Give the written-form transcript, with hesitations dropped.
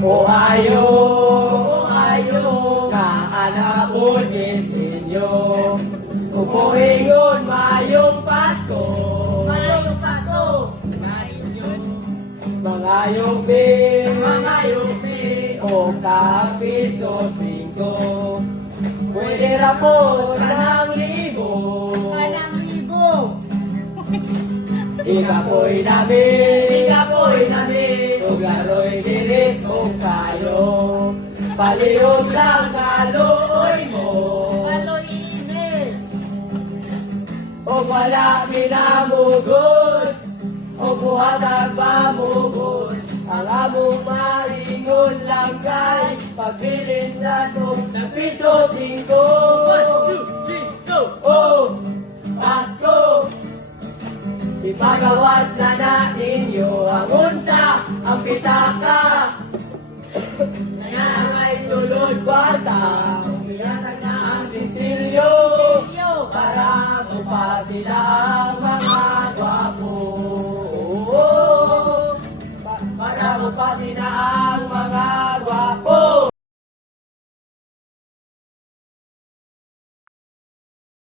Ohayo, kaanapon inyo. Kukuhingon mayong Pasko. Mayong Pasko. Mga yumbi, o kapiso 5. Pwede na po ng libo. Ikapoy namin, Tugaroy diris kung kayo. Palihog lang kaluoy mo. O wala minamugos, o buhatag pamugos. Ang among maringon lang kay pagbilin na kong nagpiso 5. 1, 2, 3, go! Oh, Pasko! Ipagawas na ninyo ang unsa, ang pitaka. Ngayon ay sulod kwarta, umiyanan na ang sinsilyo. Para mo pa sila ang mga gwapo. Para mo pa sila ang